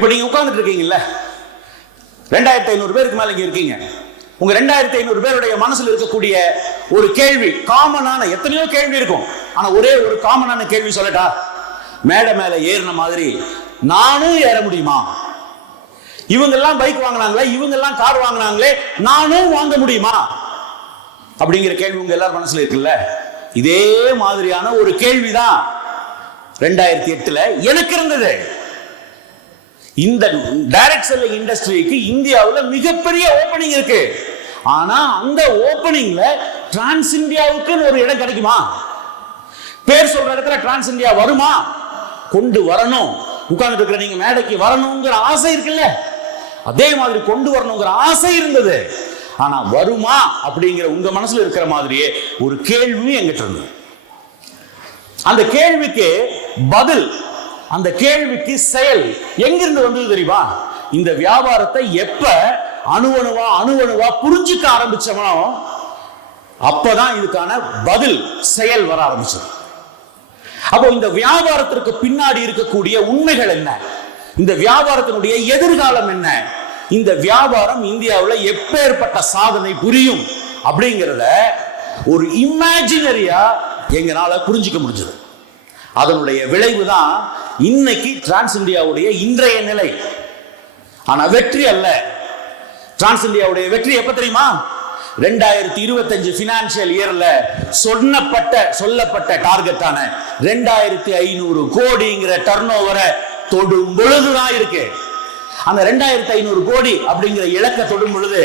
இப்ப நீங்க உட்கார்ந்துட்டு இருக்கீங்கல்ல, 2500 பேருக்கு மேல இங்க இருக்கீங்க. உங்க 2500 பேருடைய மனசுல இருக்கக்கூடிய ஒரு கேள்வி, காமனான எத்தனையோ கேள்வி இருக்கும், ஆனா ஒரே ஒரு காமனான கேள்வி சொல்லட்டா? மேடை மேல ஏறின மாதிரி நானும் ஏற முடியுமா? இவங்க எல்லாம் பைக் வாங்கினாங்களே, இவங்க எல்லாம் கார் வாங்கினாங்களே, நானும் வாங்க முடியுமா? அப்படிங்கிற கேள்வி உங்க எல்லாரும் மனசுல இருக்குல்ல. இதே மாதிரியான ஒரு கேள்விதான் 2008 எனக்கு இருந்தது. இந்த டைரக்ட் செல்லிங் இண்டஸ்ட்ரிக்கு இந்தியாவில் மிகப்பெரிய ஓபனிங் இருக்கு. ஆனா அந்த ஓபனிங்ல டிரான்ஸ் இந்தியாவுக்கு ஒரு இடம் கிடைக்குமா? பேர் சொல்ற இடத்துல டிரான்ஸ் இந்தியா வருமா? கொண்டு வரணும். உட்கார்ந்து இருக்கிற நீங்க மேடைக்கு வரணுங்கிற ஆசை இருக்குல்ல, அதே மாதிரி கொண்டு வரணுங்கிற ஆசை இருந்தது. ஆனா வருமா அப்படிங்கிற உங்க மனசுல இருக்கிற மாதிரியே ஒரு கேள்வி எங்கிட்ட இருந்தது. அந்த கேள்விக்கு பதில், அந்த கேள்விக்கு செயல் எங்கிருந்து வந்தது தெரியுமா? இந்த வியாபாரத்தை எப்ப அணுவணுவா புரிஞ்சுக்க ஆரம்பிச்சவனோ அப்பதான் இதுக்கான பதில் செயல் வர ஆரம்பிச்சது. அப்போ இந்த வியாபாரத்திற்கு பின்னாடி இருக்கக்கூடிய உண்மைகள் என்ன, இந்த வியாபாரத்தினுடைய எதிர்காலம் என்ன, இந்த வியாபாரம் இந்தியாவில் எப்பேற்பட்ட சாதனை புரியும் அப்படிங்கிறத ஒரு இமேஜினரியா எங்களால புரிஞ்சுக்க முடிஞ்சது. அதனுடைய விளைவு தான் இன்னைக்கு டிரான்ஸ் இந்தியாவுடைய இன்றைய நிலை. ஆனா வெற்றி அல்ல. டிரான்ஸ் இந்தியாவுடைய வெற்றி எப்ப தெரியுமா? 2025 பினான்சியல் இயர்ல சொல்லப்பட்ட டார்கெட்டான 2500 கோடிங்கிற டர்ன் ஓவரை தொடும் பொழுதுதான் இருக்கு. அந்த 2500 கோடி அப்படிங்கிற இலக்கை தொடும் பொழுது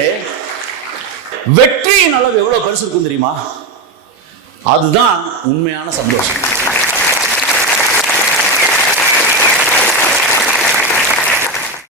வெற்றியின் அளவு எவ்வளவு பெருசு இருக்கும் தெரியுமா? அதுதான் உண்மையான சந்தோஷம்.